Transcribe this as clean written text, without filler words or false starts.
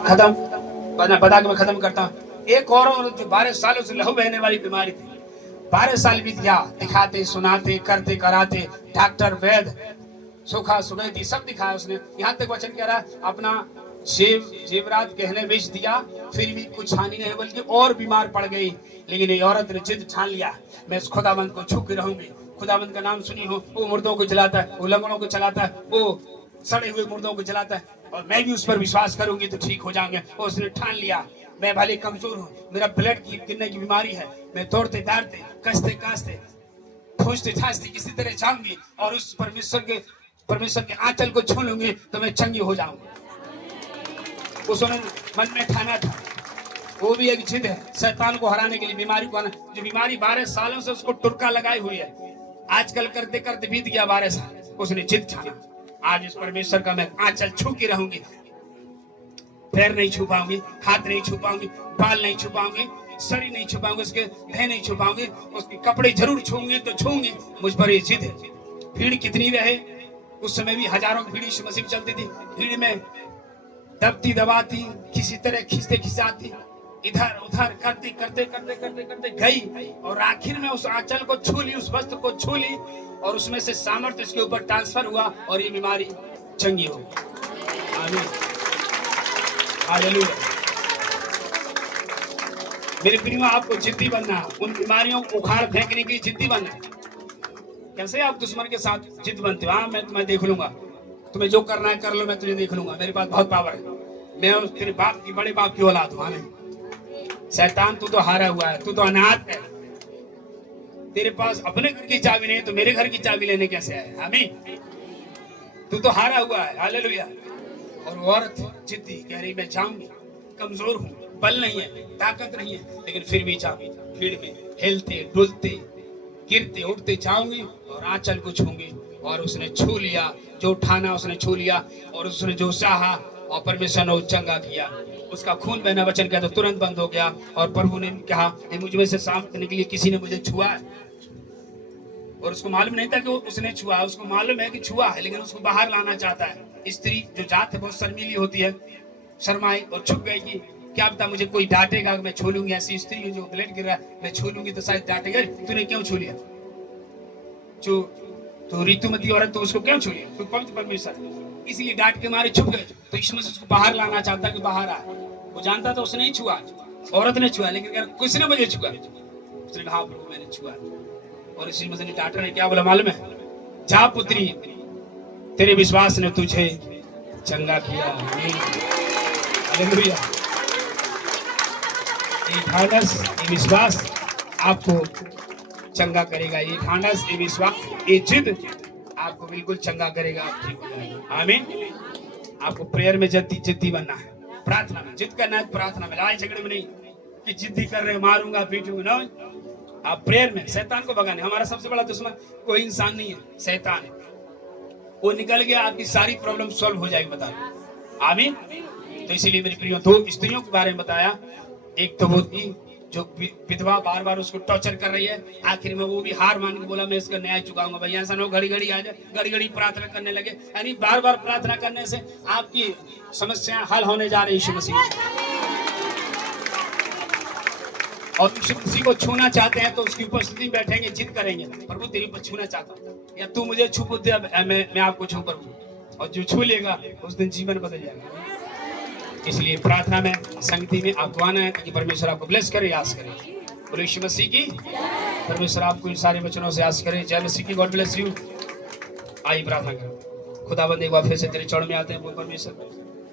खत्म बता के मैं खत्म करता हूँ। एक और जो 12 सालों से लहू बहने वाली बीमारी थी, 12 साल बीत गया, दिखाते सुनाते करते कराते, डॉक्टर वैद सुखा सुगैती सब दिखाया उसने। यहाँ तक वचन कह रहा है अपना जेवरात गहने बेच दिया, फिर भी कुछ हानि नहीं, बल्कि और बीमार पड़ गई। लेकिन ये औरत ने जिद ठान लिया, मैं इस खुदाबंद को छू के रहूंगी। खुदाबंद का नाम सुनी हो, वो मुर्दों को जलाता है, वो लंगड़ों को चलाता है, वो सड़े हुए मुर्दों को जलाता है, और मैं भी उस पर विश्वास करूंगी तो ठीक हो जाएंगे। और उसने ठान लिया, मैं भले कमजोर हूँ, मेरा ब्लड की गिरने की बीमारी है, मैं दौड़ते दाड़ते कसते कासते ठूसते ठासते किसी तरह जाऊंगी और उस परमेश्वर के आंचल को छू लूंगी तो मैं चंगी हो जाऊंगी। उसने मन में ठाना था। वो भी एक जिद है शैतान को हराने के लिए, बीमारी को हराने। जो बीमारी 12 सालों से उसको टुरका लगाई हुई है, आजकल करते करते बीत गया 12 साल, उसने जिद ठाना, आज इस परमेश्वर का मैं आंचल छू के रहूंगी। पैर नहीं छू पाऊंगी, हाथ नहीं छू पाऊंगी, बाल नहीं छू पाऊंगी, शरीर नहीं छू पाऊंगी, उसके देह नहीं छू पाऊंगी, उसके कपड़े जरूर छूंगी तो छूंगी। मुझ पर ये जिद है। भीड़ कितनी रहे, उस समय भी हजारों की भीड़ यीशु मसीह में चलती थी। भीड़ में दबती दबाती, किसी तरह खींचते खिंचाती, इधर उधर करते करते करते करते करते गई और आखिर में उस आंचल को छू ली, उस वस्त्र को छू ली, और उसमें से सामर्थ्य इसके ऊपर ट्रांसफर हुआ और ये बीमारी चंगी हो गई। आमीन, हालेलुया। मेरे प्रियो, आपको जिद्दी बनना है, उन बीमारियों को उखाड़ फेंकने के लिए जिद्दी बनना है। कैसे आप दुश्मन के साथ जिद बनते हो? हाँ, मैं तुम्हें देख लूंगा, तुम्हें जो करना है कर लो, मैं तुझे देख लूंगा, मेरे पास बहुत पावर है, मैं तेरे बाप की बड़े बाप की औलाद हूं। शैतान, तू तो हारा हुआ है, तू तो अनाथ है, तेरे पास अपने घर की चाबी नहीं तो मेरे घर की चाबी लेने कैसे आए? आमीन, तू तो हारा हुआ है। हालेलुया। और वो औरत जिद्दी कह रही, मैं जाऊंगी, कमजोर हूँ, बल नहीं है, ताकत नहीं है, लेकिन फिर भी जाऊंगी। भीड़ में हिलते डुलते गिरते उठते जाऊंगी और आंचल को छूंगी। और उसने छू लिया, जो ठाना उसने छू लिया, और उसने जो चाहा और परमेश्वर ने चंगा किया। उसका खून बहना, वचन कहता तुरंत बंद हो गया। और प्रभु ने कहा, मुझ में से सामर्थ्य निकली, किसी ने मुझे छुआ है। और उसको मालूम नहीं था कि उसने छुआ, उसको मालूम है कि छुआ है, लेकिन उसको बाहर लाना चाहता है। स्त्री जो जात है बहुत शर्मीली होती है, शर्माई और छुप गई कि क्या पता मुझे कोई डांटेगा, मैं छू लूंगी। ऐसी स्त्री जो ब्लड गिर रहा है, मैं छू लूंगी तो शायद डांटेगा, तूने क्यों छू लिया? जो तो ऋतुमती औरत, तो उसको क्यों छू लिया? तो पवित्र परमेश्वर, इसलिए डांट के मारे छुप गए। तो इसमें से उसको बाहर लाना चाहता कि बाहर आ। वो जानता था उसने नहीं छुआ, औरत ने छुआ, लेकिन किसने मुझे छुआ? उसने कहा, प्रभु मैंने छुआ। और इसी में डांटर ने क्या बोला मालूम है? जा पुत्री, तेरे विश्वास ने तुझे चंगा किया। हालेलुया। ये ढाढ़स, ये विश्वास आपको चंगा करेगा। ये ढाढ़स, ये विश्वास, ये जिद आपको बिल्कुल चंगा करेगा, आप ठीक हो जाएंगे। आमीन। आपको प्रेयर में जिद्दी बनना है, प्रार्थना में जिद करना है, प्रार्थना में, लड़ाई झगड़े में नहीं कि जिद्दी कर रहे मारूंगा पीटूंगा, ना। आप प्रेयर में शैतान को भगाने। हमारा सबसे बड़ा दुश्मन कोई इंसान नहीं है, शैतान है। वो निकल गया, आपकी सारी प्रॉब्लम सॉल्व हो जाएगी, बता। आमीन। तो इसीलिए मेरे प्रियो, 2 स्त्रियों के बारे में बताया। एक तो वो थी जो विधवा, बार बार उसको टॉर्चर कर रही है, आखिर में वो भी हार मान के बोला, मैं इसका न्याय चुकाऊंगा। भैया ऐसा नो घड़ी घड़ी आ जाए, घड़ी घड़ी प्रार्थना करने लगे। यानी बार बार प्रार्थना करने से आपकी समस्या हल होने जा रही है यीशु मसीह। और यीशु मसीह को छूना चाहते हैं तो उसकी उपस्थिति में बैठेंगे, जिद करेंगे, प्रभु तेरी पर छूना चाहता हूँ, या तू मुझे छू दे, मैं आपको छू प्रभु। और जो छू लेगा उस दिन जीवन बदल जाएगा। इसलिए प्रार्थना में, संगति में आपको आना है ताकि परमेश्वर आपको ब्लेस करे, आस करे। बोलो यीशु मसीह की। परमेश्वर आपको इन सारे वचनों से आस करे। जय मसीह की। God bless you. आइए प्रार्थना करें। खुदाबंद एक बार फिर से तेरे चरण में आते हैं। बोल परमेश्वर,